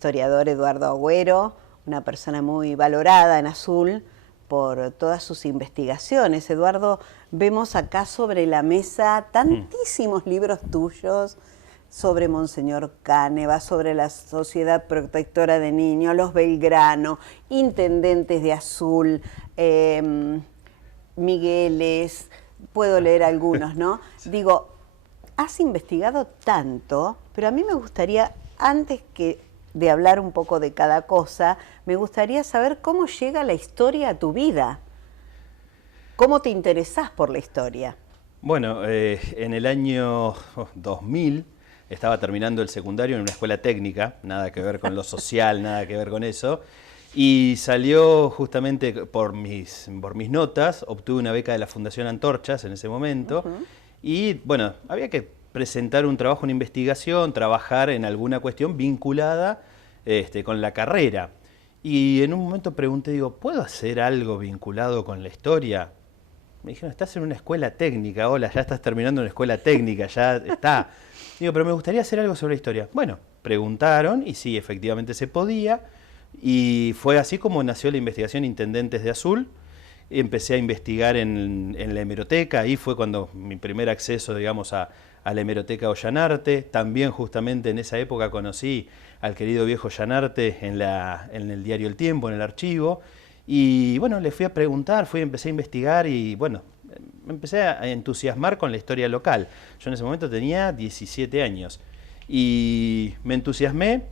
historiador Eduardo Agüero, una persona muy valorada en Azul por todas sus investigaciones. Eduardo, vemos acá sobre la mesa tantísimos libros tuyos sobre Monseñor Cáneva, sobre la Sociedad Protectora de Niños, los Belgrano, intendentes de Azul, Migueles, puedo leer algunos, ¿no? Digo, has investigado tanto, pero a mí me gustaría, antes de hablar un poco de cada cosa, me gustaría saber cómo llega la historia a tu vida. ¿Cómo te interesás por la historia? Bueno, en el año 2000 estaba terminando el secundario en una escuela técnica, nada que ver con lo social, nada que ver con eso, y salió justamente por mis notas, obtuve una beca de la Fundación Antorchas en ese momento, y bueno, había que presentar un trabajo, una investigación, trabajar en alguna cuestión vinculada con la carrera. Y en un momento pregunté, digo, ¿puedo hacer algo vinculado con la historia? Me dijeron, estás en una escuela técnica, hola, ya estás terminando una escuela técnica, ya está. Digo, pero me gustaría hacer algo sobre la historia. Bueno, preguntaron y sí, efectivamente se podía. Y fue así como nació la investigación Intendentes de Azul. Empecé a investigar en la hemeroteca, ahí fue cuando mi primer acceso, digamos, a la hemeroteca Ollanarte. También justamente en esa época conocí al querido viejo Ollanarte en el diario El Tiempo, en el archivo. Y bueno, le fui a preguntar, empecé a investigar y bueno, me empecé a entusiasmar con la historia local. Yo en ese momento tenía 17 años y me entusiasmé,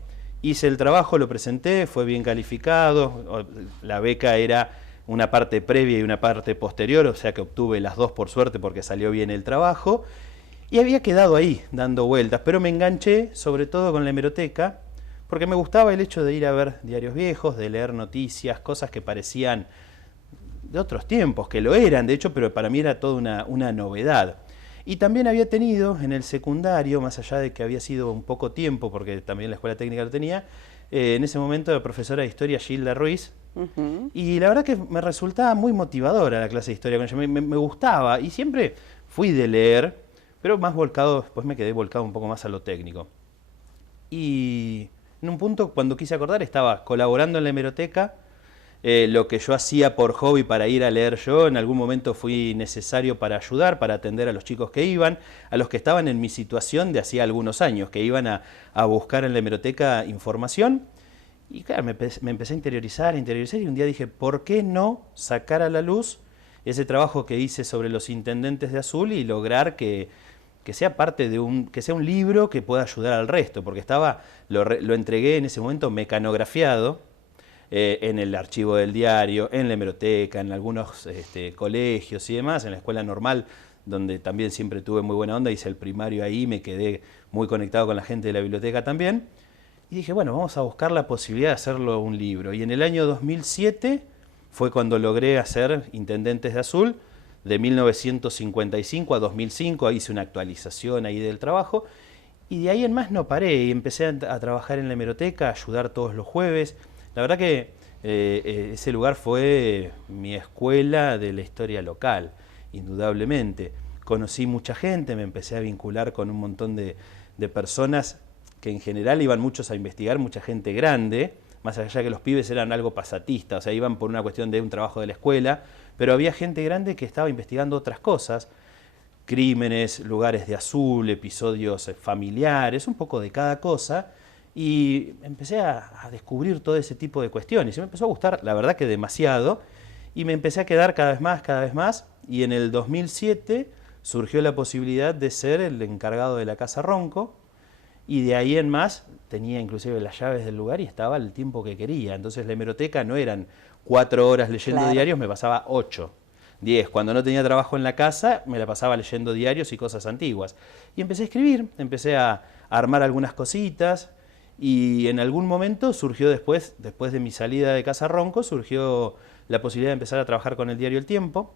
hice el trabajo, lo presenté, fue bien calificado, la beca era una parte previa y una parte posterior, o sea que obtuve las dos por suerte porque salió bien el trabajo y había quedado ahí dando vueltas, pero me enganché sobre todo con la hemeroteca porque me gustaba el hecho de ir a ver diarios viejos, de leer noticias, cosas que parecían de otros tiempos, que lo eran de hecho, pero para mí era toda una novedad. Y también había tenido en el secundario, más allá de que había sido un poco tiempo, porque también la escuela técnica lo tenía, en ese momento la profesora de historia Gilda Ruiz, y la verdad que me resultaba muy motivadora la clase de historia con ella, me gustaba, y siempre fui de leer, pero más volcado, después me quedé volcado un poco más a lo técnico. Y en un punto, cuando quise acordar, estaba colaborando en la hemeroteca, lo que yo hacía por hobby para ir a leer yo, en algún momento fui necesario para ayudar, para atender a los chicos que iban, a los que estaban en mi situación de hacía algunos años, que iban a buscar en la hemeroteca información. Y claro, me empecé a interiorizar y un día dije, ¿por qué no sacar a la luz ese trabajo que hice sobre los intendentes de Azul y lograr que sea parte de que sea un libro que pueda ayudar al resto? Porque lo entregué en ese momento mecanografiado, en el archivo del diario, en la hemeroteca, en algunos colegios y demás, en la escuela normal, donde también siempre tuve muy buena onda, hice el primario ahí, me quedé muy conectado con la gente de la biblioteca también, y dije, bueno, vamos a buscar la posibilidad de hacerlo un libro. Y en el año 2007 fue cuando logré hacer Intendentes de Azul, de 1955 a 2005, hice una actualización ahí del trabajo, y de ahí en más no paré, y empecé a trabajar en la hemeroteca, a ayudar todos los jueves. La verdad que ese lugar fue mi escuela de la historia local, indudablemente. Conocí mucha gente, me empecé a vincular con un montón de personas que en general iban muchos a investigar, mucha gente grande, más allá que los pibes eran algo pasatistas, o sea, iban por una cuestión de un trabajo de la escuela, pero había gente grande que estaba investigando otras cosas, crímenes, lugares de Azul, episodios familiares, un poco de cada cosa. Y empecé a descubrir todo ese tipo de cuestiones. Y me empezó a gustar, la verdad que demasiado. Y me empecé a quedar cada vez más. Y en el 2007 surgió la posibilidad de ser el encargado de la Casa Ronco. Y de ahí en más tenía inclusive las llaves del lugar y estaba el tiempo que quería. Entonces la hemeroteca no eran 4 horas leyendo diarios, me pasaba 8. 10. Cuando no tenía trabajo en la casa, me la pasaba leyendo diarios y cosas antiguas. Y empecé a escribir, empecé a armar algunas cositas. Y en algún momento surgió después de mi salida de Casa Ronco, surgió la posibilidad de empezar a trabajar con el diario El Tiempo.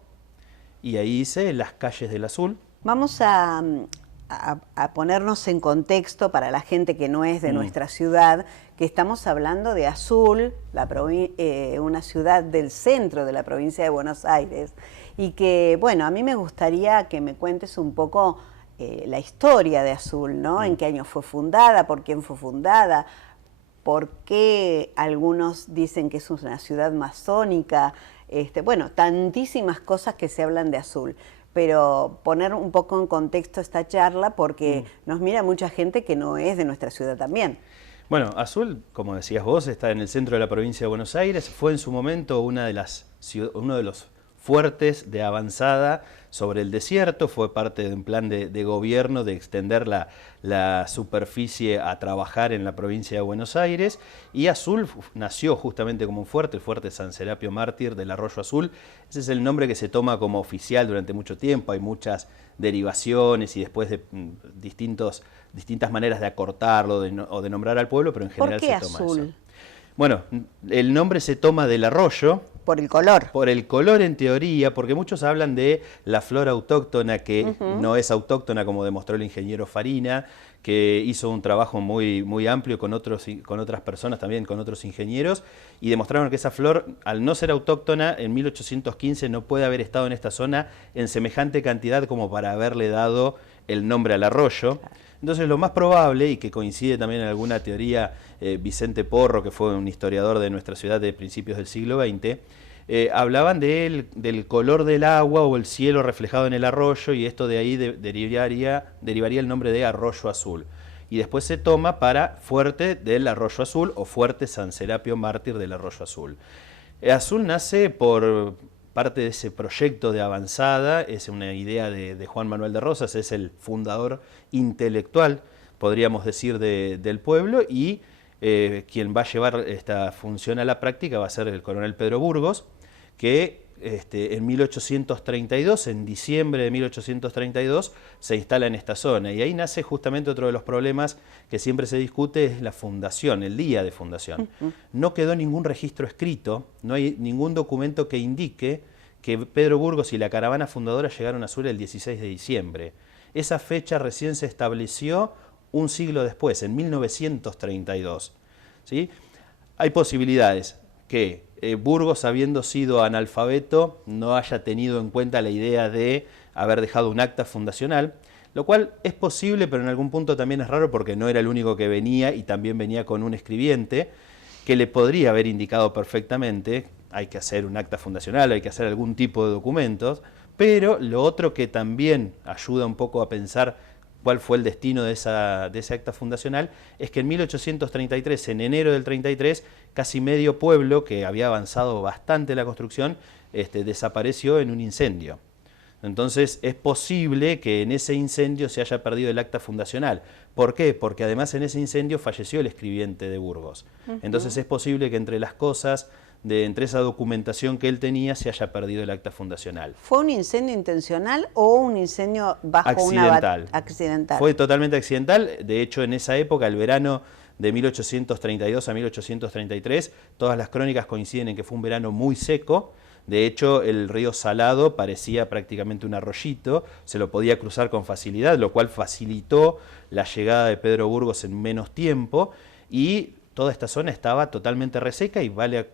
Y ahí hice Las calles del Azul. Vamos a ponernos en contexto para la gente que no es de nuestra ciudad, que estamos hablando de Azul, una ciudad del centro de la provincia de Buenos Aires. Y que, bueno, a mí me gustaría que me cuentes un poco la historia de Azul, ¿no? ¿En qué año fue fundada? ¿Por quién fue fundada? por qué algunos dicen que es una ciudad masónica, bueno, tantísimas cosas que se hablan de Azul. Pero poner un poco en contexto esta charla porque nos mira mucha gente que no es de nuestra ciudad también. Bueno, Azul, como decías vos, está en el centro de la provincia de Buenos Aires. Fue en su momento uno de los fuertes de avanzada sobre el desierto. Fue parte de un plan de gobierno de extender la superficie a trabajar en la provincia de Buenos Aires. Y Azul nació justamente como un fuerte, el fuerte San Serapio Mártir del Arroyo Azul. Ese es el nombre que se toma como oficial durante mucho tiempo. Hay muchas derivaciones y después de distintas maneras de acortarlo o de nombrar al pueblo, pero en general se toma Azul? eso. Bueno, el nombre se toma del arroyo. Por el color. Por el color en teoría, porque muchos hablan de la flora autóctona, que no es autóctona, como demostró el ingeniero Farina, que hizo un trabajo muy, muy amplio con otras personas también, con otros ingenieros, y demostraron que esa flor, al no ser autóctona, en 1815 no puede haber estado en esta zona en semejante cantidad como para haberle dado el nombre al arroyo. Entonces lo más probable, y que coincide también en alguna teoría, Vicente Porro, que fue un historiador de nuestra ciudad de principios del siglo XX, hablaban del color del agua o el cielo reflejado en el arroyo, y esto de ahí derivaría el nombre de Arroyo Azul. Y después se toma para Fuerte del Arroyo Azul o Fuerte San Serapio Mártir del Arroyo Azul. Azul nace por parte de ese proyecto de avanzada, es una idea de Juan Manuel de Rosas, es el fundador intelectual, podríamos decir, del pueblo, y quien va a llevar esta función a la práctica va a ser el coronel Pedro Burgos, que en 1832, en diciembre de 1832, se instala en esta zona. Y ahí nace justamente otro de los problemas que siempre se discute, es la fundación, el día de fundación. No quedó ningún registro escrito, no hay ningún documento que indique que Pedro Burgos y la caravana fundadora llegaron a Azul el 16 de diciembre. Esa fecha recién se estableció un siglo después, en 1932. ¿Sí? Hay posibilidades que Burgos, habiendo sido analfabeto, no haya tenido en cuenta la idea de haber dejado un acta fundacional, lo cual es posible, pero en algún punto también es raro porque no era el único que venía y también venía con un escribiente que le podría haber indicado perfectamente: hay que hacer un acta fundacional, hay que hacer algún tipo de documentos. Pero lo otro que también ayuda un poco a pensar cuál fue el destino de ese acta fundacional, es que en 1833, en enero del 33, casi medio pueblo, que había avanzado bastante la construcción, desapareció en un incendio. Entonces es posible que en ese incendio se haya perdido el acta fundacional. ¿Por qué? Porque además en ese incendio falleció el escribiente de Burgos. Entonces es posible que entre las cosas, entre esa documentación que él tenía, se haya perdido el acta fundacional. ¿Fue un incendio intencional o un incendio bajo accidental? Accidental. Fue totalmente accidental. De hecho, en esa época, el verano de 1832 a 1833, todas las crónicas coinciden en que fue un verano muy seco. De hecho, el río Salado parecía prácticamente un arroyito, se lo podía cruzar con facilidad, lo cual facilitó la llegada de Pedro Burgos en menos tiempo, y toda esta zona estaba totalmente reseca, y vale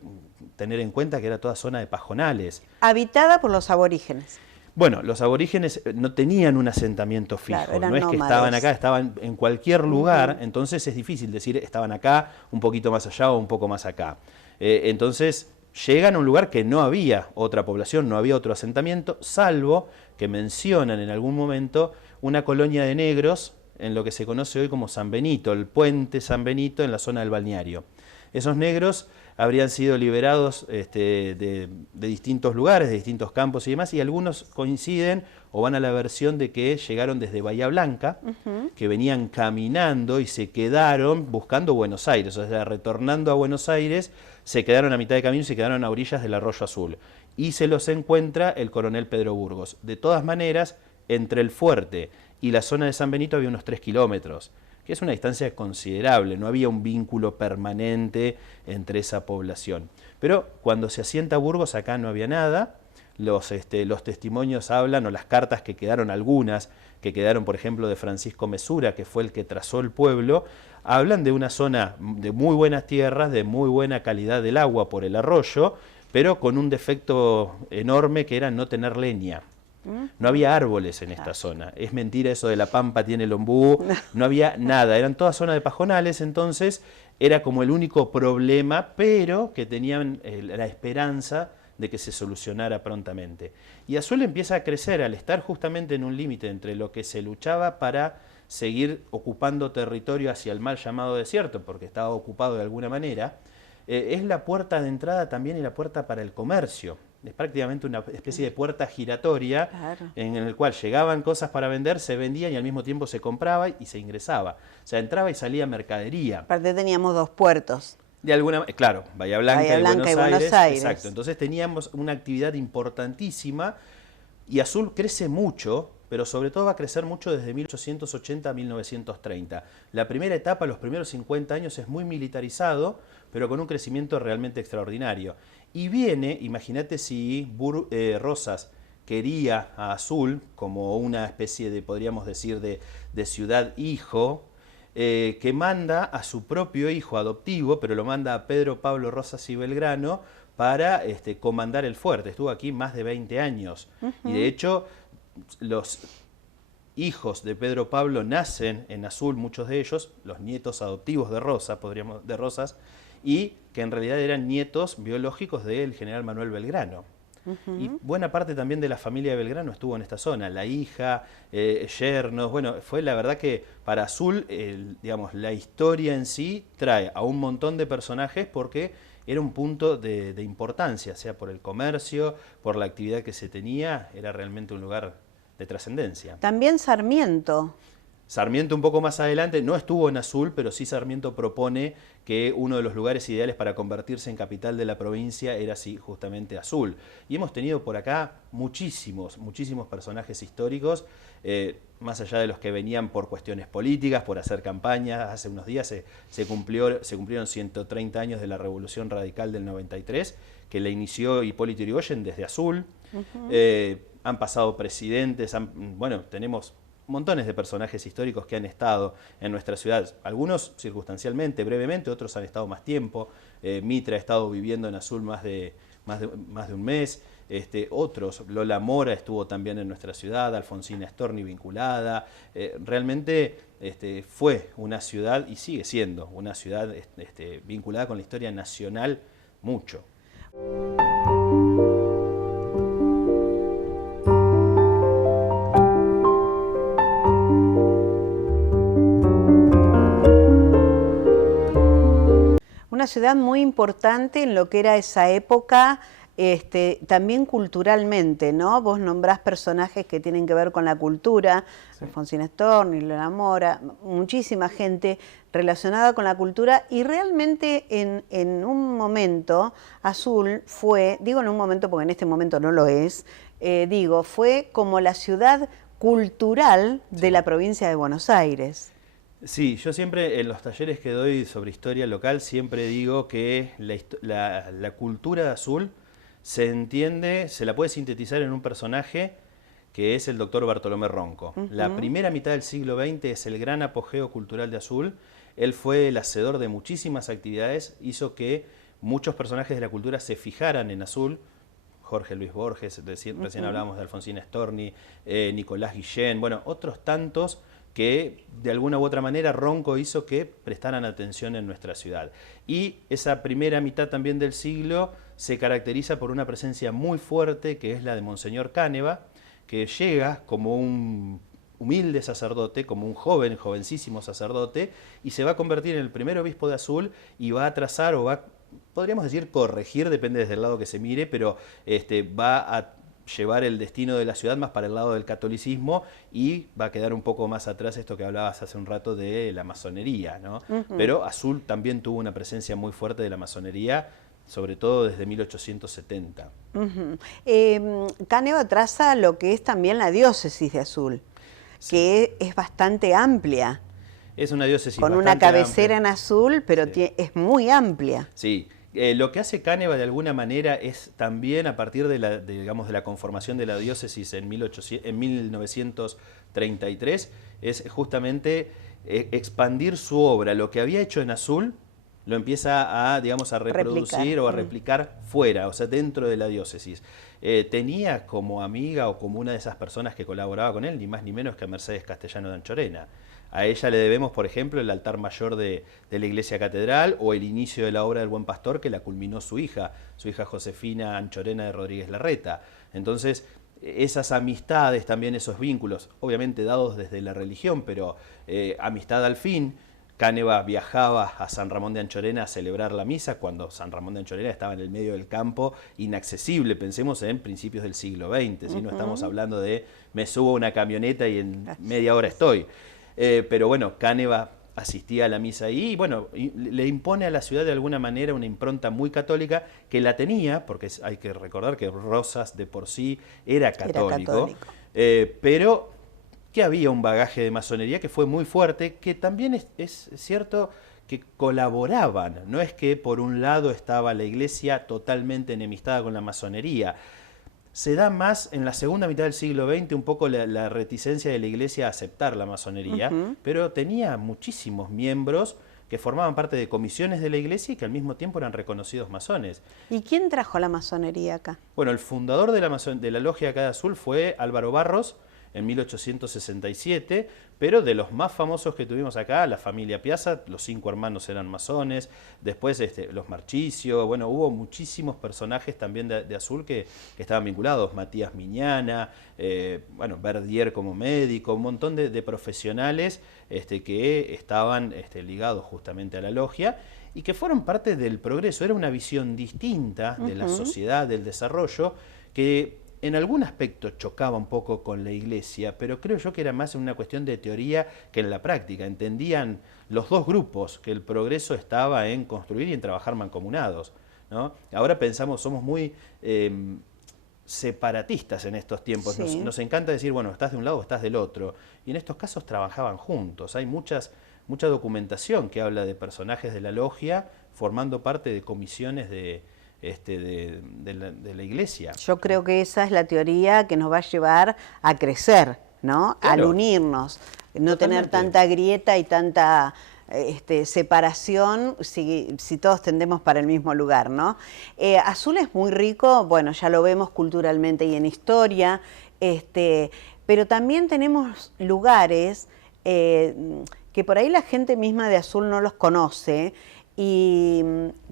tener en cuenta que era toda zona de pajonales. Habitada por los aborígenes. Bueno, los aborígenes no tenían un asentamiento fijo, claro, no es nómades. Que estaban acá, estaban en cualquier lugar, entonces es difícil decir estaban acá, un poquito más allá o un poco más acá. Entonces llegan a un lugar que no había otra población, no había otro asentamiento, salvo que mencionan en algún momento una colonia de negros en lo que se conoce hoy como San Benito, el puente San Benito en la zona del balneario. Esos negros habrían sido liberados de distintos lugares, de distintos campos y demás, y algunos coinciden o van a la versión de que llegaron desde Bahía Blanca, que venían caminando y se quedaron buscando Buenos Aires, o sea, retornando a Buenos Aires, se quedaron a mitad de camino y se quedaron a orillas del Arroyo Azul. Y se los encuentra el coronel Pedro Burgos. De todas maneras, entre el fuerte y la zona de San Benito había unos 3 kilómetros, que es una distancia considerable, no había un vínculo permanente entre esa población. Pero cuando se asienta Burgos, acá no había nada. Los testimonios hablan, o las cartas que quedaron, algunas que quedaron, por ejemplo, de Francisco Mesura, que fue el que trazó el pueblo, hablan de una zona de muy buenas tierras, de muy buena calidad del agua por el arroyo, pero con un defecto enorme que era no tener leña. No había árboles en esta zona. Es mentira eso de la pampa tiene el ombú, no había nada. Eran toda zona de pajonales, entonces era como el único problema, pero que tenían la esperanza de que se solucionara prontamente. Y Azul empieza a crecer al estar justamente en un límite entre lo que se luchaba para seguir ocupando territorio hacia el mal llamado desierto, porque estaba ocupado de alguna manera, es la puerta de entrada también y la puerta para el comercio. Es prácticamente una especie de puerta giratoria, claro, en el cual llegaban cosas para vender, se vendían y al mismo tiempo se compraba y se ingresaba. O sea, entraba y salía mercadería. Aparte teníamos dos puertos. De alguna, claro, Bahía Blanca, y Buenos Aires. Exacto. Entonces teníamos una actividad importantísima y Azul crece mucho, pero sobre todo va a crecer mucho desde 1880 a 1930. La primera etapa, los primeros 50 años, es muy militarizado, pero con un crecimiento realmente extraordinario. Y viene, imagínate si Rosas quería a Azul como una especie de, podríamos decir, de ciudad hijo, que manda a su propio hijo adoptivo, pero lo manda a Pedro Pablo Rosas y Belgrano para comandar el fuerte. Estuvo aquí más de 20 años. Y de hecho, los hijos de Pedro Pablo nacen en Azul, muchos de ellos, los nietos adoptivos de Rosas, y que en realidad eran nietos biológicos del general Manuel Belgrano. Y buena parte también de la familia de Belgrano estuvo en esta zona, la hija, yernos, bueno, fue la verdad que para Azul, digamos, la historia en sí trae a un montón de personajes porque era un punto de importancia, sea por el comercio, por la actividad que se tenía, era realmente un lugar de trascendencia. También Sarmiento. Sarmiento un poco más adelante no estuvo en Azul, pero sí Sarmiento propone que uno de los lugares ideales para convertirse en capital de la provincia era sí, justamente Azul. Y hemos tenido por acá muchísimos personajes históricos, más allá de los que venían por cuestiones políticas, por hacer campañas. Hace unos días se cumplieron 130 años de la Revolución Radical del 93, que la inició Hipólito Yrigoyen desde Azul. Han pasado presidentes, bueno, tenemos montones de personajes históricos que han estado en nuestra ciudad, algunos circunstancialmente, brevemente, otros han estado más tiempo. Mitre ha estado viviendo en Azul más de un mes, otros, Lola Mora estuvo también en nuestra ciudad, Alfonsina Storni vinculada. Realmente fue una ciudad, y sigue siendo una ciudad vinculada con la historia nacional mucho. Una ciudad muy importante en lo que era esa época, también culturalmente, ¿no? Vos nombrás personajes que tienen que ver con la cultura, sí. Alfonsina Storni, Lola Mora, muchísima gente relacionada con la cultura, y realmente en un momento Azul fue, digo en un momento porque en este momento no lo es, fue como la ciudad cultural de la provincia de Buenos Aires. Sí, yo siempre en los talleres que doy sobre historia local siempre digo que la cultura de Azul se entiende, se la puede sintetizar en un personaje que es el doctor Bartolomé Ronco. La primera mitad del siglo XX es el gran apogeo cultural de Azul. Él fue el hacedor de muchísimas actividades, hizo que muchos personajes de la cultura se fijaran en Azul. Jorge Luis Borges, recién hablábamos de Alfonsina Storni, Nicolás Guillén, bueno, otros tantos que de alguna u otra manera Ronco hizo que prestaran atención en nuestra ciudad. Y esa primera mitad también del siglo se caracteriza por una presencia muy fuerte, que es la de Monseñor Cáneva, que llega como un humilde sacerdote, como un jovencísimo sacerdote, y se va a convertir en el primer obispo de Azul y va a trazar, o va, podríamos decir corregir, depende desde el lado que se mire, pero va a llevar el destino de la ciudad más para el lado del catolicismo, y va a quedar un poco más atrás esto que hablabas hace un rato de la masonería, ¿no? Pero Azul también tuvo una presencia muy fuerte de la masonería, sobre todo desde 1870. Cáneva traza lo que es también la diócesis de Azul, sí, que es bastante amplia. Es una diócesis con una cabecera amplia en Azul, pero sí, es muy amplia. Sí. Lo que hace Cáneva de alguna manera es también a partir de la conformación de la diócesis en 1933, es justamente expandir su obra. Lo que había hecho en Azul lo empieza a reproducir o a replicar fuera, o sea, dentro de la diócesis. Tenía como amiga o como una de esas personas que colaboraba con él, ni más ni menos que a Mercedes Castellano de Anchorena. A ella le debemos, por ejemplo, el altar mayor de la iglesia catedral o el inicio de la obra del Buen Pastor que la culminó su hija Josefina Anchorena de Rodríguez Larreta. Entonces, esas amistades, también esos vínculos, obviamente dados desde la religión, pero amistad al fin. Cáneva viajaba a San Ramón de Anchorena a celebrar la misa cuando San Ramón de Anchorena estaba en el medio del campo, inaccesible. Pensemos en principios del siglo XX, ¿sí? No estamos hablando de me subo a una camioneta y en media hora estoy. Pero bueno, Cáneva asistía a la misa ahí y bueno, le impone a la ciudad de alguna manera una impronta muy católica que la tenía, porque hay que recordar que Rosas de por sí era católico. Pero que había un bagaje de masonería que fue muy fuerte, que también es cierto que colaboraban. No es que por un lado estaba la iglesia totalmente enemistada con la masonería. Se da más en la segunda mitad del siglo XX un poco la reticencia de la iglesia a aceptar la masonería, pero tenía muchísimos miembros que formaban parte de comisiones de la iglesia y que al mismo tiempo eran reconocidos masones. ¿Y quién trajo la masonería acá? Bueno, el fundador de la logia acá de Azul fue Álvaro Barros, en 1867, pero de los más famosos que tuvimos acá, la familia Piazza, los 5 hermanos eran masones, después los Marchicio, bueno, hubo muchísimos personajes también de Azul que estaban vinculados, Matías Miñana, bueno, Verdier como médico, un montón de profesionales que estaban ligados justamente a la logia y que fueron parte del progreso. Era una visión distinta de la sociedad, del desarrollo, que en algún aspecto chocaba un poco con la iglesia, pero creo yo que era más una cuestión de teoría que en la práctica. Entendían los dos grupos que el progreso estaba en construir y en trabajar mancomunados, ¿no? Ahora pensamos, somos muy separatistas en estos tiempos. Sí. Nos encanta decir, bueno, estás de un lado o estás del otro. Y en estos casos trabajaban juntos. Hay mucha documentación que habla de personajes de la logia formando parte de comisiones de la iglesia. Yo creo que esa es la teoría que nos va a llevar a crecer, ¿no? Claro. Al unirnos, no Totalmente. tener tanta grieta y tanta separación si todos tendemos para el mismo lugar, ¿no? Azul es muy rico, bueno, ya lo vemos culturalmente y en historia, pero también tenemos lugares que por ahí la gente misma de Azul no los conoce y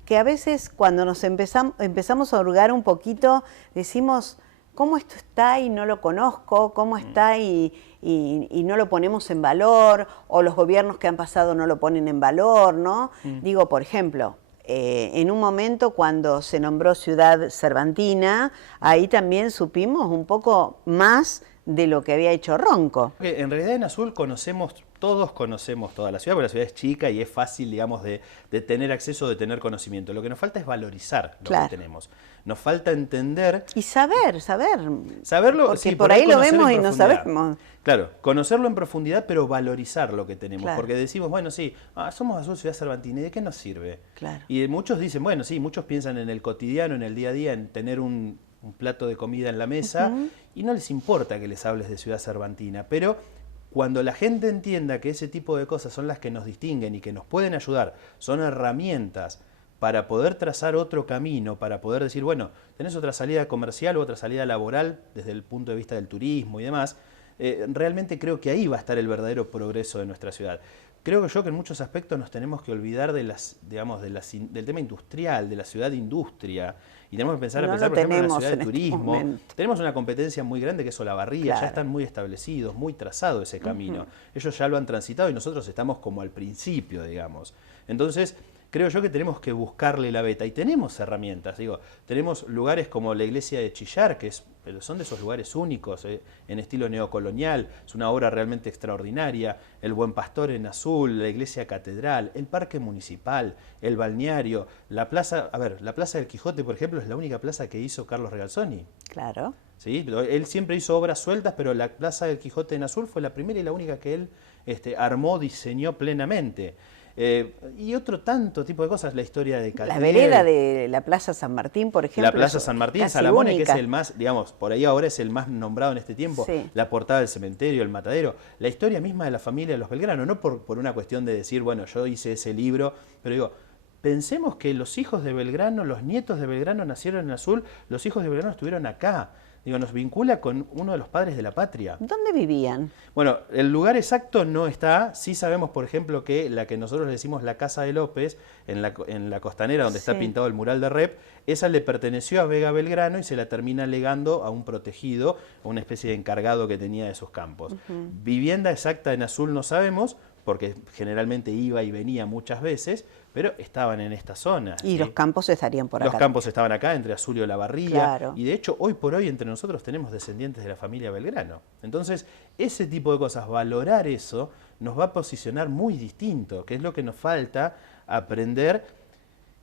que a veces cuando nos empezamos a hurgar un poquito, decimos, ¿cómo esto está y no lo conozco? ¿Cómo está y no lo ponemos en valor? O los gobiernos que han pasado no lo ponen en valor, ¿no? Digo, por ejemplo, en un momento cuando se nombró Ciudad Cervantina, ahí también supimos un poco más de lo que había hecho Ronco. En realidad en Azul todos conocemos toda la ciudad, porque la ciudad es chica y es fácil, digamos, de tener acceso, de tener conocimiento. Lo que nos falta es valorizar lo que tenemos. Nos falta entender... Y saber. Saberlo, porque sí, por ahí lo vemos y no profundidad. sabemos. Claro, conocerlo en profundidad, pero valorizar lo que tenemos. Claro. Porque decimos, bueno, sí, somos Azul Ciudad Cervantina, ¿y de qué nos sirve? Claro. Y muchos dicen, bueno, sí, muchos piensan en el cotidiano, en el día a día, en tener un plato de comida en la mesa, y no les importa que les hables de Ciudad Cervantina, pero cuando la gente entienda que ese tipo de cosas son las que nos distinguen y que nos pueden ayudar, son herramientas para poder trazar otro camino, para poder decir, bueno, tenés otra salida comercial o otra salida laboral desde el punto de vista del turismo y demás, realmente creo que ahí va a estar el verdadero progreso de nuestra ciudad. Creo que en muchos aspectos nos tenemos que olvidar del tema industrial, de la ciudad industria, y tenemos que pensar, por ejemplo, en la ciudad de turismo. Tenemos una competencia muy grande que es Olavarría, ya están muy establecidos, muy trazado ese camino. Ellos ya lo han transitado y nosotros estamos como al principio, digamos. Entonces, creo yo que tenemos que buscarle la beta y tenemos herramientas, tenemos lugares como la iglesia de Chillar, pero son de esos lugares únicos, en estilo neocolonial, es una obra realmente extraordinaria, el Buen Pastor en Azul, la iglesia catedral, el parque municipal, el balneario, la plaza del Quijote, por ejemplo, es la única plaza que hizo Carlos Regalzoni. Claro. ¿Sí? Él siempre hizo obras sueltas, pero la plaza del Quijote en Azul fue la primera y la única que él armó, diseñó plenamente. Y otro tanto tipo de cosas, la historia de Catriel. La vereda de la Plaza San Martín, por ejemplo. La Plaza San Martín, Salamone, única, que es el más, digamos, por ahí ahora es el más nombrado en este tiempo. Sí. La portada del cementerio, el matadero. La historia misma de la familia de los Belgrano, no por una cuestión de decir, bueno, yo hice ese libro, pero pensemos que los hijos de Belgrano, los nietos de Belgrano nacieron en Azul, los hijos de Belgrano estuvieron acá. Digo, nos vincula con uno de los padres de la patria. ¿Dónde vivían? Bueno, el lugar exacto no está. Sí sabemos, por ejemplo, que la que nosotros le decimos la Casa de López, en la Costanera, donde está pintado el mural de Rep, esa le perteneció a Vega Belgrano y se la termina legando a un protegido, a una especie de encargado que tenía de sus campos. Vivienda exacta en Azul no sabemos, porque generalmente iba y venía muchas veces, pero estaban en esta zona. Y los campos estarían por acá. Los campos estaban acá, entre Azul y Olavarría. Claro. Y de hecho, hoy por hoy, entre nosotros tenemos descendientes de la familia Belgrano. Entonces, ese tipo de cosas, valorar eso, nos va a posicionar muy distinto, que es lo que nos falta aprender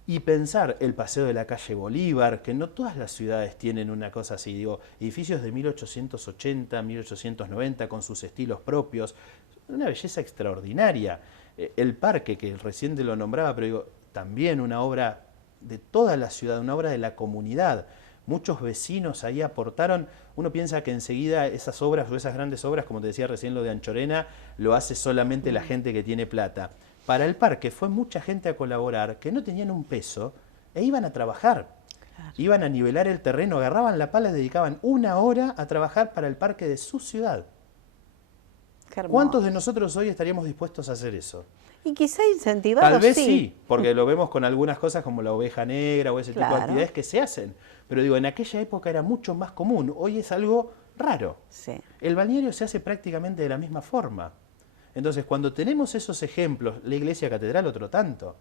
y pensar el paseo de la calle Bolívar, que no todas las ciudades tienen una cosa así. Digo, edificios de 1880, 1890, con sus estilos propios, una belleza extraordinaria. El parque, que recién te lo nombraba, pero digo, también una obra de toda la ciudad, una obra de la comunidad. Muchos vecinos ahí aportaron. Uno piensa que enseguida esas obras o esas grandes obras, como te decía recién lo de Anchorena, lo hace solamente la gente que tiene plata. Para el parque fue mucha gente a colaborar que no tenían un peso e iban a trabajar. Claro. Iban a nivelar el terreno, agarraban la pala y dedicaban 1 hora a trabajar para el parque de su ciudad. ¿Cuántos de nosotros hoy estaríamos dispuestos a hacer eso? Y quizá incentivados, tal vez sí, porque lo vemos con algunas cosas como la oveja negra o ese tipo de actividades que se hacen. Pero digo, en aquella época era mucho más común, hoy es algo raro. Sí. El balneario se hace prácticamente de la misma forma. Entonces, cuando tenemos esos ejemplos, la iglesia catedral otro tanto.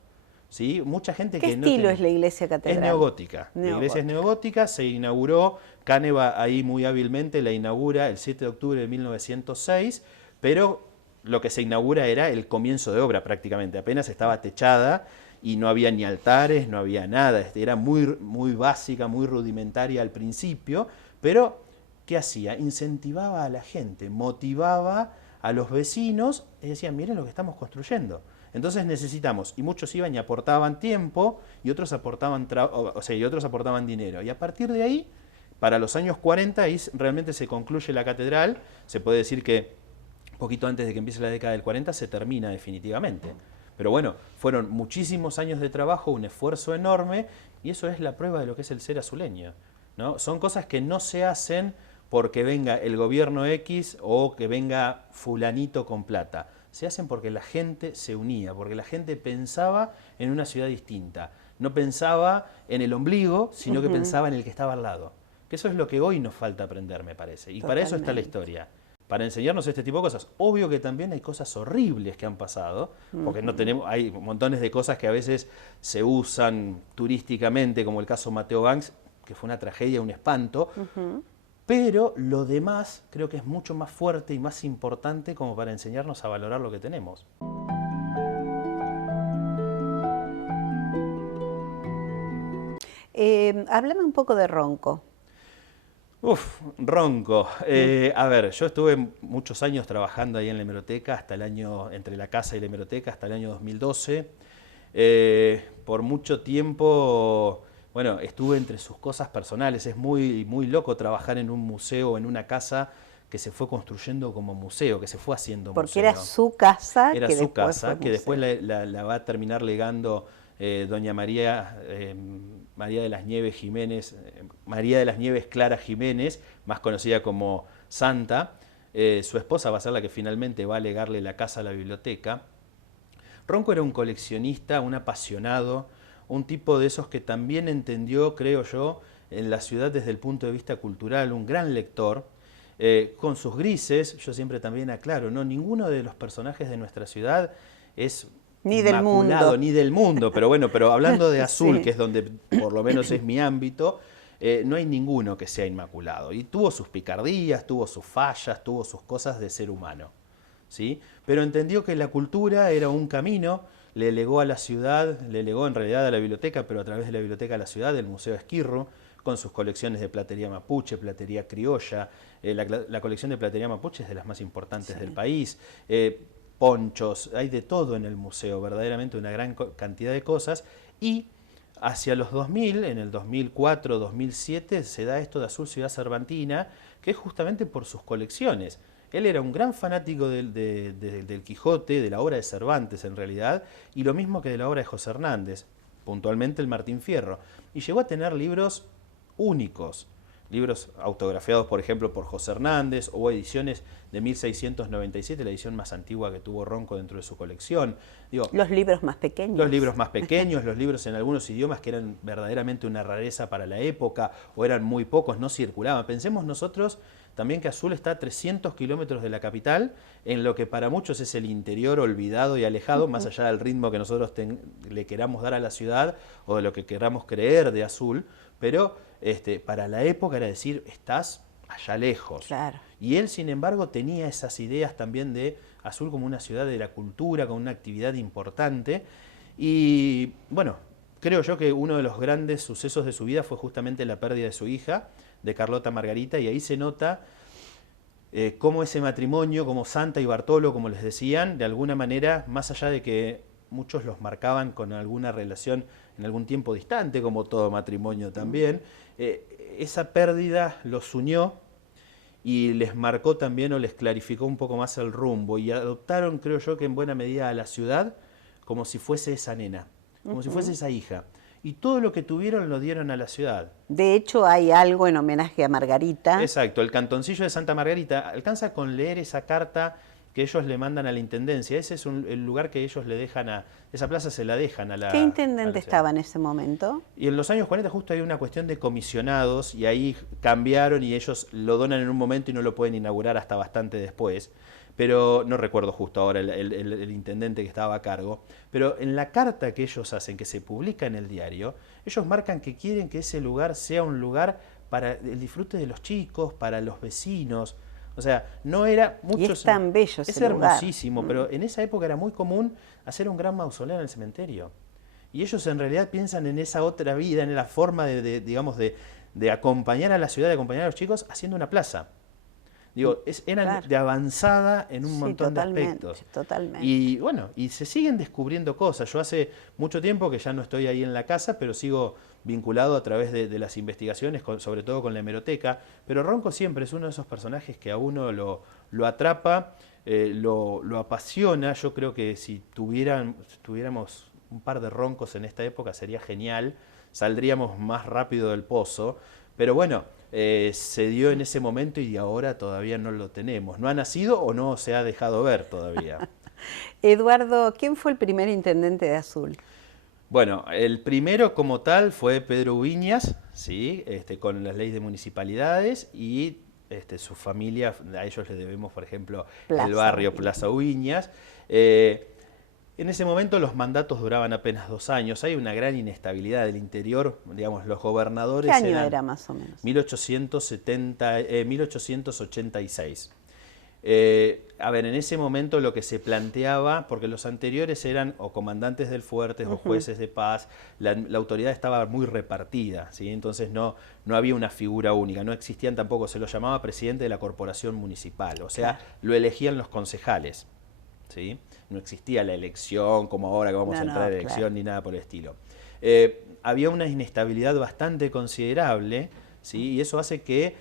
¿Sí? Mucha gente ¿Qué que estilo es la iglesia catedral? Es neogótica. La iglesia es neogótica, se inauguró, Caneva ahí muy hábilmente la inaugura el 7 de octubre de 1906, pero lo que se inaugura era el comienzo de obra prácticamente, apenas estaba techada y no había ni altares, no había nada, era muy básica, muy rudimentaria al principio, pero ¿qué hacía? Incentivaba a la gente, motivaba a los vecinos y decían, miren lo que estamos construyendo. Entonces necesitamos, y muchos iban y aportaban tiempo y otros aportaban, y otros aportaban dinero. Y a partir de ahí, para los años 40, ahí realmente se concluye la catedral, se puede decir que poquito antes de que empiece la década del 40 se termina definitivamente. Pero bueno, fueron muchísimos años de trabajo, un esfuerzo enorme, y eso es la prueba de lo que es el ser azuleño, ¿no? Son cosas que no se hacen porque venga el gobierno X o que venga fulanito con plata. Se hacen porque la gente se unía, porque la gente pensaba en una ciudad distinta. No pensaba en el ombligo, sino que pensaba en el que estaba al lado. Que eso es lo que hoy nos falta aprender, me parece. Y para eso está la historia. Para enseñarnos este tipo de cosas. Obvio que también hay cosas horribles que han pasado, porque no tenemos, hay montones de cosas que a veces se usan turísticamente, como el caso Mateo Banks, que fue una tragedia, un espanto, pero lo demás creo que es mucho más fuerte y más importante como para enseñarnos a valorar lo que tenemos. Háblame un poco de Ronco. Ronco. A ver, yo estuve muchos años trabajando ahí en la hemeroteca, hasta el año, entre la casa y la hemeroteca, hasta el año 2012. Por mucho tiempo, bueno, estuve entre sus cosas personales. Es muy loco trabajar en un museo, en una casa que se fue construyendo como museo, que se fue haciendo museo. Porque era su casa, era su casa, que después la va a terminar legando doña María de las Nieves Jiménez, María de las Nieves Clara Jiménez, más conocida como Santa. Su esposa va a ser la que finalmente va a legarle la casa a la biblioteca. Ronco era un coleccionista, un apasionado, un tipo de esos que también entendió, creo yo, en la ciudad desde el punto de vista cultural, un gran lector, con sus grises. Yo siempre también aclaro, ¿no? Ninguno de los personajes de nuestra ciudad es ni del mundo. Ni del mundo, pero bueno, pero hablando de Azul, que es donde por lo menos es mi ámbito, no hay ninguno que sea inmaculado. Y tuvo sus picardías, tuvo sus fallas, tuvo sus cosas de ser humano, ¿sí? Pero entendió que la cultura era un camino, le legó a la ciudad, le legó en realidad a la biblioteca, pero a través de la biblioteca a la ciudad, el Museo Esquirro, con sus colecciones de platería mapuche, platería criolla. La colección de platería mapuche es de las más importantes del país. Ponchos, hay de todo en el museo, verdaderamente una gran cantidad de cosas. Y hacia los 2000, en el 2004, 2007, se da esto de Azul Ciudad Cervantina, que es justamente por sus colecciones. Él era un gran fanático del Quijote, de la obra de Cervantes en realidad, y lo mismo que de la obra de José Hernández, puntualmente el Martín Fierro. Y llegó a tener libros únicos. libros autografiados, por ejemplo, por José Hernández, o ediciones de 1697, la edición más antigua que tuvo Ronco dentro de su colección. Digo, los libros más pequeños. Los libros más pequeños, los libros en algunos idiomas que eran verdaderamente una rareza para la época, o eran muy pocos, no circulaban. Pensemos nosotros también que Azul está a 300 kilómetros de la capital, en lo que para muchos es el interior olvidado y alejado, más allá del ritmo que nosotros le queramos dar a la ciudad, o de lo que queramos creer de Azul, pero para la época era decir, estás allá lejos. Claro. Y él, sin embargo, tenía esas ideas también de Azul como una ciudad de la cultura, con una actividad importante. Y bueno, creo yo que uno de los grandes sucesos de su vida fue justamente la pérdida de su hija, de Carlota Margarita, y ahí se nota cómo ese matrimonio, como Santa y Bartolo, como les decían, de alguna manera, más allá de que muchos los marcaban con alguna relación en algún tiempo distante, como todo matrimonio también, esa pérdida los unió y les marcó también o les clarificó un poco más el rumbo, y adoptaron, creo yo, que en buena medida a la ciudad como si fuese esa nena, como si fuese esa hija. Y todo lo que tuvieron lo dieron a la ciudad. De hecho, hay algo en homenaje a Margarita. Exacto, el cantoncillo de Santa Margarita alcanza con leer esa carta que ellos le mandan a la intendencia. Ese es el lugar que ellos le dejan esa plaza se la dejan a la... ¿Qué intendente estaba en ese momento? Y en los años 40 justo hay una cuestión de comisionados, y ahí cambiaron y ellos lo donan en un momento y no lo pueden inaugurar hasta bastante después. Pero no recuerdo justo ahora el intendente que estaba a cargo, pero en la carta que ellos hacen, que se publica en el diario, ellos marcan que quieren que ese lugar sea un lugar para el disfrute de los chicos, para los vecinos. O sea, no era mucho... Y es tan bello ese lugar. Es lugar. Hermosísimo, pero en esa época era muy común hacer un gran mausoleo en el cementerio. Y ellos en realidad piensan en esa otra vida, en la forma de acompañar a la ciudad, de acompañar a los chicos, haciendo una plaza. Digo, eran claro, de avanzada en un montón de aspectos. Totalmente. Y bueno, y se siguen descubriendo cosas. Yo hace mucho tiempo que ya no estoy ahí en la casa, pero sigo vinculado a través de las investigaciones, sobre todo con la hemeroteca. Pero Ronco siempre es uno de esos personajes que a uno lo atrapa, lo apasiona. Yo creo que si tuviéramos un par de Roncos en esta época sería genial. Saldríamos más rápido del pozo. Pero bueno, se dio en ese momento y ahora todavía no lo tenemos. No ha nacido o no se ha dejado ver todavía. Eduardo, ¿quién fue el primer intendente de Azul? Bueno, el primero como tal fue Pedro Ubiñas, ¿sí? Con las leyes de municipalidades, y su familia, a ellos les debemos, por ejemplo, el barrio Plaza Ubiñas. En ese momento los mandatos duraban apenas 2 años, hay una gran inestabilidad del interior, digamos, los gobernadores... ¿Qué año era más o menos? 1886. A ver, en ese momento lo que se planteaba, porque los anteriores eran o comandantes del fuerte o jueces de paz, la autoridad estaba muy repartida, ¿sí? Entonces no había una figura única, no existían tampoco, se lo llamaba presidente de la corporación municipal, o sea, lo elegían los concejales, ¿sí? No existía la elección como ahora que vamos a entrar en elección, ni nada por el estilo. Había una inestabilidad bastante considerable, ¿sí? Y eso hace que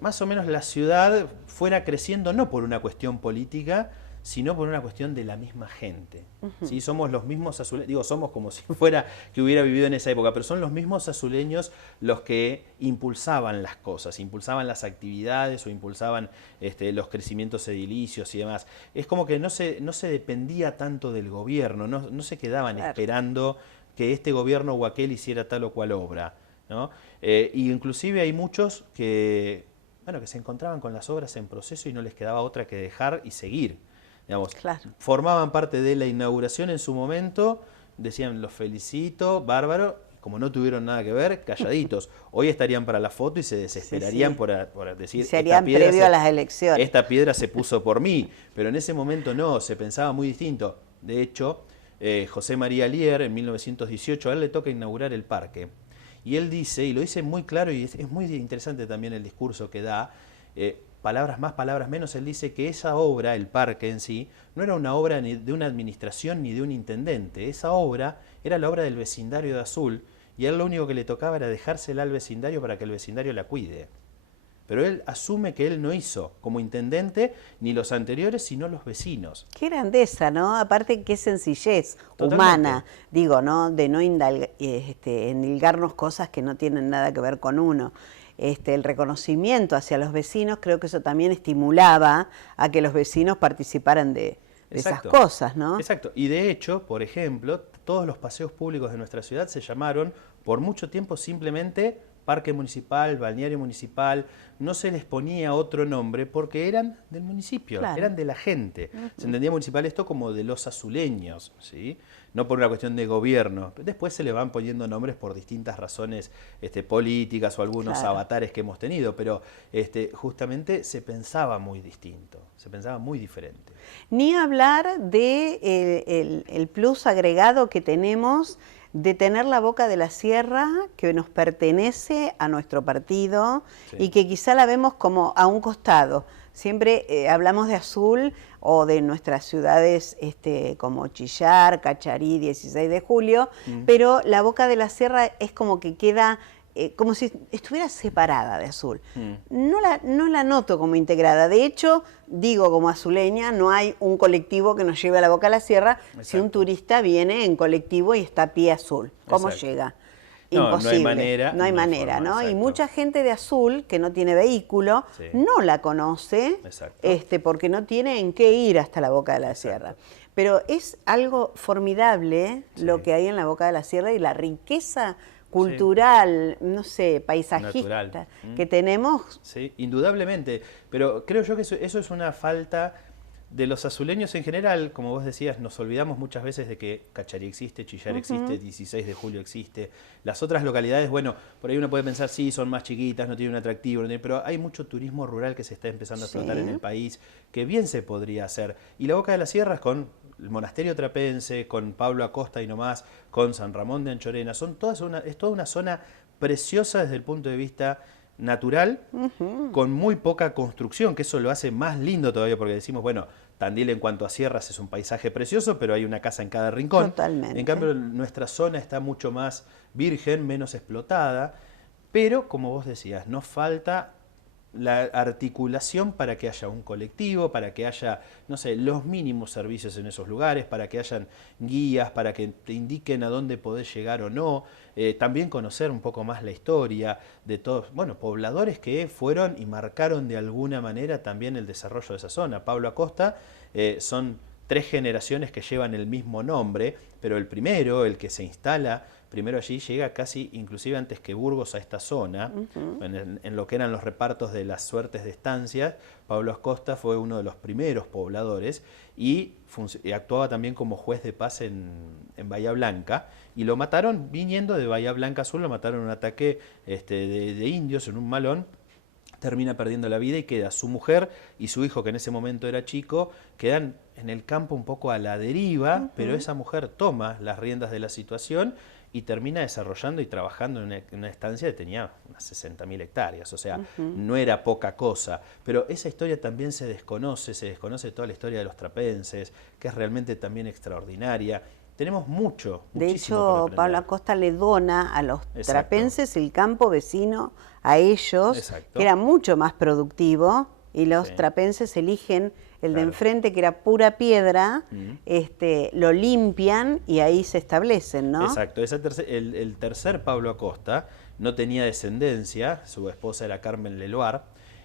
más o menos la ciudad fuera creciendo no por una cuestión política, sino por una cuestión de la misma gente. ¿Sí? Somos los mismos azuleños, digo, somos como si fuera que hubiera vivido en esa época, pero son los mismos azuleños los que impulsaban las cosas, impulsaban las actividades o impulsaban los crecimientos edilicios y demás. Es como que no se dependía tanto del gobierno, no se quedaban esperando que este gobierno o aquel hiciera tal o cual obra, ¿no? Y inclusive hay muchos que se encontraban con las obras en proceso y no les quedaba otra que dejar y seguir. Digamos, formaban parte de la inauguración en su momento, decían los felicito, bárbaro, como no tuvieron nada que ver, calladitos. Hoy estarían para la foto y se desesperarían por decir... Se harían previo a las elecciones. Esta piedra se puso por mí, pero en ese momento no, se pensaba muy distinto. De hecho, José María Lier, en 1918, a él le toca inaugurar el parque. Y él dice, y lo dice muy claro, y es muy interesante también el discurso que da, palabras más, palabras menos, él dice que esa obra, el parque en sí, no era una obra ni de una administración ni de un intendente, esa obra era la obra del vecindario de Azul, y a él lo único que le tocaba era dejársela al vecindario para que el vecindario la cuide. pero él asume que él no hizo como intendente ni los anteriores, sino los vecinos. Qué grandeza, ¿no? Aparte, qué sencillez Totalmente. humana, digo, ¿no? De no endilgarnos cosas que no tienen nada que ver con uno. El reconocimiento hacia los vecinos, creo que eso también estimulaba a que los vecinos participaran de esas cosas, ¿no? Exacto. Y de hecho, por ejemplo, todos los paseos públicos de nuestra ciudad se llamaron por mucho tiempo simplemente Parque Municipal, Balneario Municipal, no se les ponía otro nombre porque eran del municipio, claro, eran de la gente. Se entendía municipal esto como de los azuleños, ¿sí? No por una cuestión de gobierno. Después se le van poniendo nombres por distintas razones políticas o algunos avatares que hemos tenido, pero justamente se pensaba muy distinto, se pensaba muy diferente. Ni hablar de el plus agregado que tenemos de tener la Boca de la Sierra, que nos pertenece a nuestro partido, sí, y que quizá la vemos como a un costado. Siempre hablamos de Azul o de nuestras ciudades como Chillar, Cacharí, 16 de julio, pero la Boca de la Sierra es como que queda como si estuviera separada de Azul. No la noto como integrada. De hecho, digo como azuleña, no hay un colectivo que nos lleve a la Boca de la Sierra. Exacto. Si un turista viene en colectivo y está a pie Azul. ¿Cómo Exacto. Llega? Imposible. No hay manera. No hay manera, ¿no? Y mucha gente de Azul que no tiene vehículo sí. no la conoce porque no tiene en qué ir hasta la Boca de la Sierra. Pero es algo formidable sí. lo que hay en la Boca de la Sierra y la riqueza cultural, sí. no sé, paisajista que tenemos. Sí, indudablemente. Pero creo yo que eso es una falta de los azuleños en general. Como vos decías, nos olvidamos muchas veces de que Cacharí existe, Chillar existe, 16 de julio existe. Las otras localidades, bueno, por ahí uno puede pensar, sí, son más chiquitas, no tienen un atractivo, pero hay mucho turismo rural que se está empezando a explotar en el país, que bien se podría hacer. Y la Boca de las Sierras con el monasterio trapense, con Pablo Acosta y nomás, con San Ramón de Anchorena, es toda una zona preciosa desde el punto de vista natural, con muy poca construcción, que eso lo hace más lindo todavía, porque decimos, bueno, Tandil en cuanto a sierras es un paisaje precioso, pero hay una casa en cada rincón. Totalmente. En cambio, nuestra zona está mucho más virgen, menos explotada, pero, como vos decías, nos falta la articulación para que haya un colectivo, para que haya, no sé, los mínimos servicios en esos lugares, para que hayan guías, para que te indiquen a dónde podés llegar o no. También conocer un poco más la historia de todos, bueno, pobladores que fueron y marcaron de alguna manera también el desarrollo de esa zona. Pablo Acosta son 3 generaciones que llevan el mismo nombre, pero el primero, el que se instala primero allí, llega casi inclusive antes que Burgos a esta zona, en lo que eran los repartos de las suertes de estancias. Pablo Acosta fue uno de los primeros pobladores y actuaba también como juez de paz en Bahía Blanca, y lo mataron viniendo de Bahía Blanca Azul, lo mataron en un ataque de indios en un malón. Termina perdiendo la vida y queda su mujer y su hijo, que en ese momento era chico, quedan en el campo un poco a la deriva, pero esa mujer toma las riendas de la situación y termina desarrollando y trabajando en una estancia que tenía unas 60.000 hectáreas, o sea, no era poca cosa. Pero esa historia también se desconoce toda la historia de los trapenses, que es realmente también extraordinaria. Tenemos muchísimo de hecho, Pablo Acosta le dona a los trapenses el campo vecino a ellos, que era mucho más productivo, y los trapenses eligen el de enfrente, que era pura piedra, lo limpian y ahí se establecen, ¿no? Exacto. El tercer Pablo Acosta no tenía descendencia, su esposa era Carmen Leloir,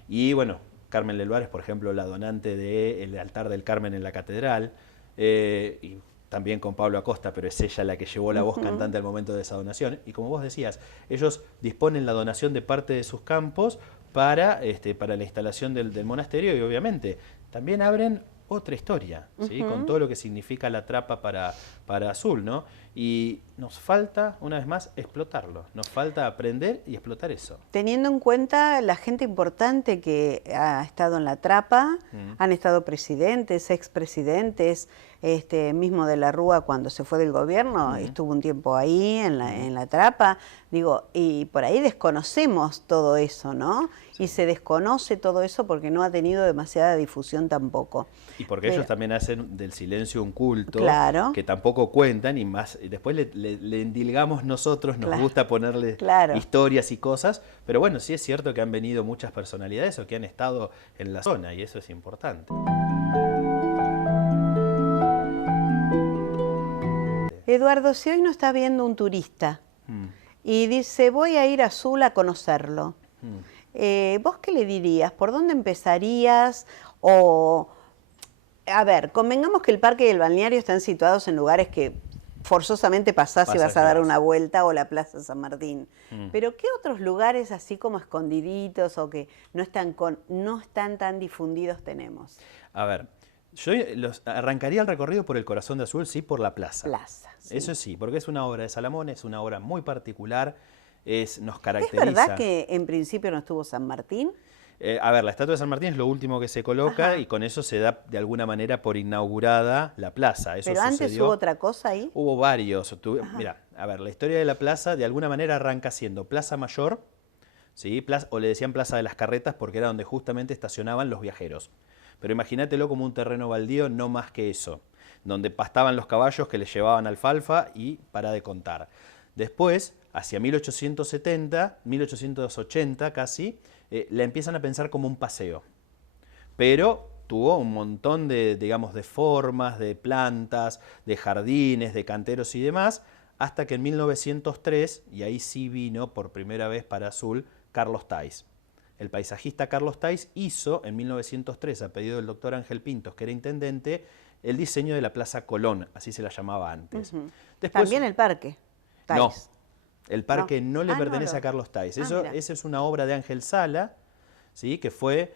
y bueno, Carmen Leloir es, por ejemplo, la donante del altar del Carmen en la catedral, y también con Pablo Acosta, pero es ella la que llevó la voz cantante al momento de esa donación. Y como vos decías, ellos disponen la donación de parte de sus campos para la instalación del monasterio, y obviamente también abren otra historia, ¿sí? Con todo lo que significa la trapa para Azul, ¿no? Y nos falta, una vez más, explotarlo. Nos falta aprender y explotar eso. Teniendo en cuenta la gente importante que ha estado en la trapa, han estado presidentes, expresidentes, mismo de la Rúa cuando se fue del gobierno, estuvo un tiempo ahí en la trapa, digo, y por ahí desconocemos todo eso, ¿no? Sí. Y se desconoce todo eso porque no ha tenido demasiada difusión tampoco. Y porque ellos también hacen del silencio un culto, claro, que tampoco cuentan y más y después le endilgamos nosotros, nos gusta ponerle historias y cosas, pero bueno, sí es cierto que han venido muchas personalidades o que han estado en la zona y eso es importante. Eduardo, si hoy nos está viendo un turista y dice, voy a ir a Azul a conocerlo, ¿vos qué le dirías? ¿Por dónde empezarías? O, a ver, convengamos que el parque y el balneario están situados en lugares que forzosamente pasás y vas a dar una vuelta, o la Plaza San Martín. Pero ¿qué otros lugares así como escondiditos o que no están tan difundidos tenemos? A ver, yo arrancaría el recorrido por el Corazón de Azul, sí, por la plaza. Sí. Eso sí, porque es una obra de Salamone, es una obra muy particular, nos caracteriza. ¿Es verdad que en principio no estuvo San Martín? A ver, la estatua de San Martín es lo último que se coloca y con eso se da de alguna manera por inaugurada la plaza. Eso ¿Pero antes hubo otra cosa ahí? Hubo varios. Mira, a ver, la historia de la plaza de alguna manera arranca siendo Plaza Mayor, ¿sí? O le decían Plaza de las Carretas porque era donde justamente estacionaban los viajeros. Pero imagínatelo como un terreno baldío, no más que eso, donde pastaban los caballos que les llevaban alfalfa y para de contar. Después, hacia 1870, 1880 casi, la empiezan a pensar como un paseo. Pero tuvo un montón de, digamos, de formas, de plantas, de jardines, de canteros y demás, hasta que en 1903, y ahí sí vino por primera vez para Azul, Carlos Thais. El paisajista Carlos Thais hizo en 1903, a pedido del doctor Ángel Pintos, que era intendente, el diseño de la Plaza Colón, así se la llamaba antes. Después, ¿también el parque? Thais. No, el parque no le pertenece a Carlos Thais. Esa es una obra de Ángel Sala, ¿sí? Que fue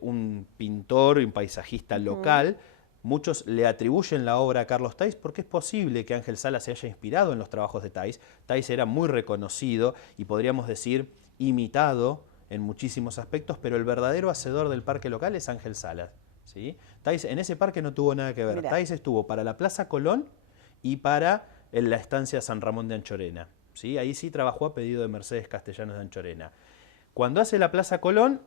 un pintor y un paisajista local. Muchos le atribuyen la obra a Carlos Thais porque es posible que Ángel Sala se haya inspirado en los trabajos de Thais. Thais era muy reconocido y podríamos decir imitado en muchísimos aspectos, pero el verdadero hacedor del parque local es Ángel Sala, ¿sí? Thais en ese parque no tuvo nada que ver. Thais estuvo para la Plaza Colón y para la estancia San Ramón de Anchorena, ¿sí? Ahí sí trabajó a pedido de Mercedes Castellanos de Anchorena. Cuando hace la Plaza Colón,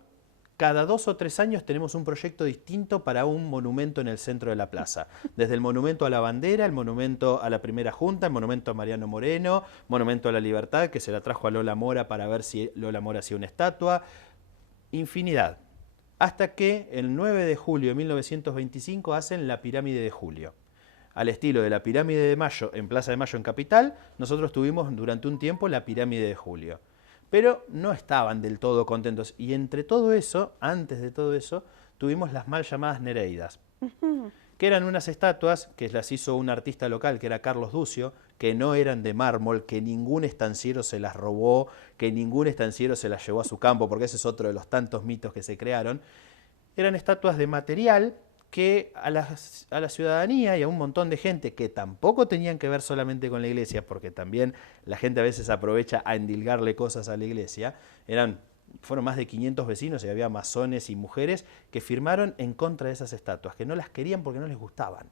cada 2 o 3 años tenemos un proyecto distinto para un monumento en el centro de la plaza. Desde el monumento a la bandera, el monumento a la primera junta, el monumento a Mariano Moreno, monumento a la libertad, que se la trajo a Lola Mora para ver si Lola Mora hacía una estatua. Infinidad. Hasta que el 9 de julio de 1925 hacen la pirámide de Julio. Al estilo de la pirámide de Mayo en Plaza de Mayo en Capital, nosotros tuvimos durante un tiempo la pirámide de Julio. Pero no estaban del todo contentos. Y entre todo eso, antes de todo eso, tuvimos las mal llamadas Nereidas, que eran unas estatuas que las hizo un artista local, que era Carlos Ducio, que no eran de mármol, que ningún estanciero se las robó, que ningún estanciero se las llevó a su campo, porque ese es otro de los tantos mitos que se crearon. Eran estatuas de material que a la ciudadanía y a un montón de gente que tampoco tenían que ver solamente con la iglesia, porque también la gente a veces aprovecha a endilgarle cosas a la iglesia, fueron más de 500 vecinos y había masones y mujeres que firmaron en contra de esas estatuas, que no las querían porque no les gustaban.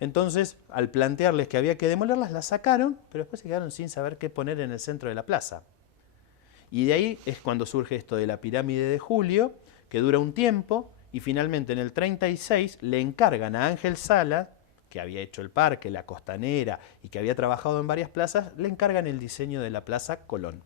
Entonces, al plantearles que había que demolerlas, las sacaron, pero después se quedaron sin saber qué poner en el centro de la plaza. Y de ahí es cuando surge esto de la pirámide de Julio, que dura un tiempo, y finalmente en el 36 le encargan a Ángel Sala, que había hecho el parque, la costanera y que había trabajado en varias plazas, le encargan el diseño de la Plaza Colón.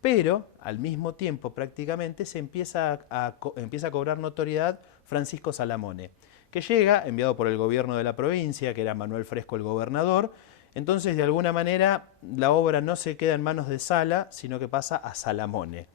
Pero al mismo tiempo prácticamente se empieza a cobrar notoriedad Francisco Salamone, que llega, enviado por el gobierno de la provincia, que era Manuel Fresco el gobernador. Entonces de alguna manera la obra no se queda en manos de Sala, sino que pasa a Salamone.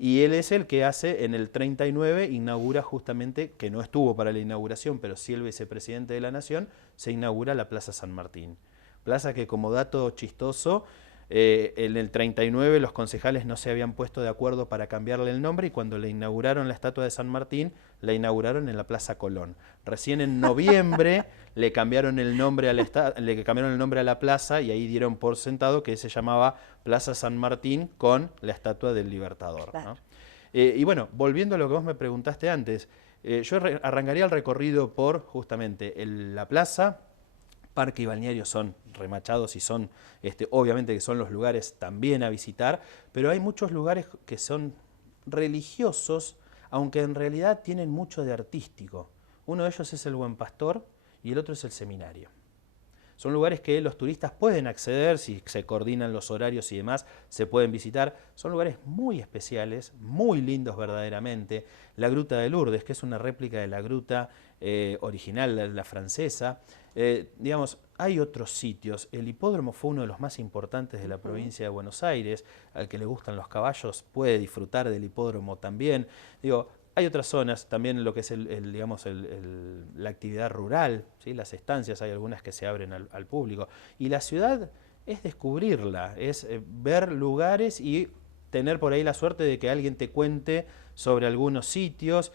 Y él es el que hace, en el 39, inaugura justamente, que no estuvo para la inauguración, pero sí el vicepresidente de la Nación, se inaugura la Plaza San Martín. Plaza que, como dato chistoso, en el 39 los concejales no se habían puesto de acuerdo para cambiarle el nombre y cuando le inauguraron la estatua de San Martín, la inauguraron en la Plaza Colón. Recién en noviembre le cambiaron el nombre a la plaza y ahí dieron por sentado que se llamaba Plaza San Martín con la estatua del Libertador, claro. ¿no? Y bueno, volviendo a lo que vos me preguntaste antes, Yo arrancaría el recorrido por justamente la plaza. Parque y balneario son remachados y son, obviamente que son los lugares también a visitar, pero hay muchos lugares que son religiosos, aunque en realidad tienen mucho de artístico. Uno de ellos es el Buen Pastor y el otro es el Seminario. Son lugares que los turistas pueden acceder, si se coordinan los horarios y demás, se pueden visitar. Son lugares muy especiales, muy lindos verdaderamente. La Gruta de Lourdes, que es una réplica de la gruta original, la francesa. Digamos, hay otros sitios. El hipódromo fue uno de los más importantes de la provincia de Buenos Aires. Al que le gustan los caballos puede disfrutar del hipódromo también. Digo, hay otras zonas, también lo que es la actividad rural, ¿sí? Las estancias, hay algunas que se abren al público. Y la ciudad es descubrirla, es ver lugares y tener por ahí la suerte de que alguien te cuente sobre algunos sitios,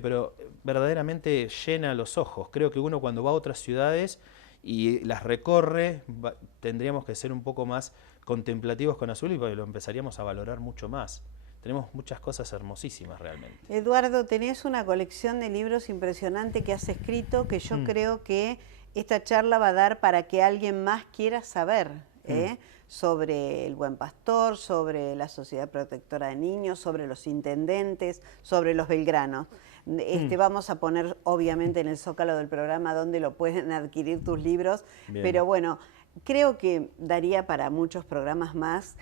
pero verdaderamente llena los ojos. Creo que uno cuando va a otras ciudades y las recorre, tendríamos que ser un poco más contemplativos con Azul y lo empezaríamos a valorar mucho más. Tenemos muchas cosas hermosísimas realmente. Eduardo, tenés una colección de libros impresionante que has escrito que yo creo que esta charla va a dar para que alguien más quiera saber sobre el Buen Pastor, sobre la Sociedad Protectora de Niños, sobre los intendentes, sobre los belgranos. Vamos a poner obviamente en el zócalo del programa donde lo pueden adquirir tus libros, pero bueno, creo que daría para muchos programas más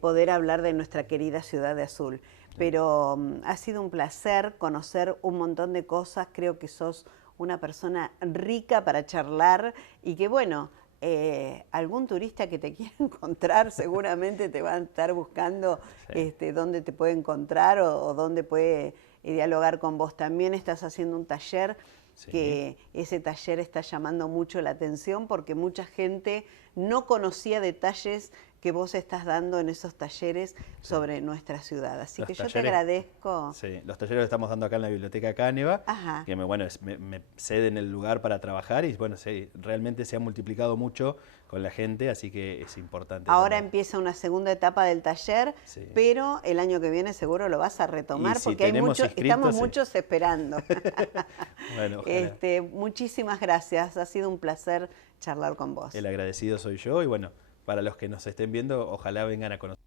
poder hablar de nuestra querida ciudad de Azul. Pero ha sido un placer conocer un montón de cosas. Creo que sos una persona rica para charlar y que, bueno, algún turista que te quiera encontrar seguramente te va a estar buscando dónde te puede encontrar o dónde puede dialogar con vos. También estás haciendo un taller. Sí. Que ese taller está llamando mucho la atención porque mucha gente no conocía detalles que vos estás dando en esos talleres sobre nuestra ciudad. Así que yo te agradezco. Sí, los talleres los estamos dando acá en la Biblioteca Caneva, que me ceden el lugar para trabajar y bueno, realmente se ha multiplicado mucho con la gente, así que es importante. Ahora empieza una segunda etapa del taller, pero el año que viene seguro lo vas a retomar porque estamos muchos esperando. Bueno, muchísimas gracias, ha sido un placer charlar con vos. El agradecido soy yo y bueno, para los que nos estén viendo, ojalá vengan a conocer.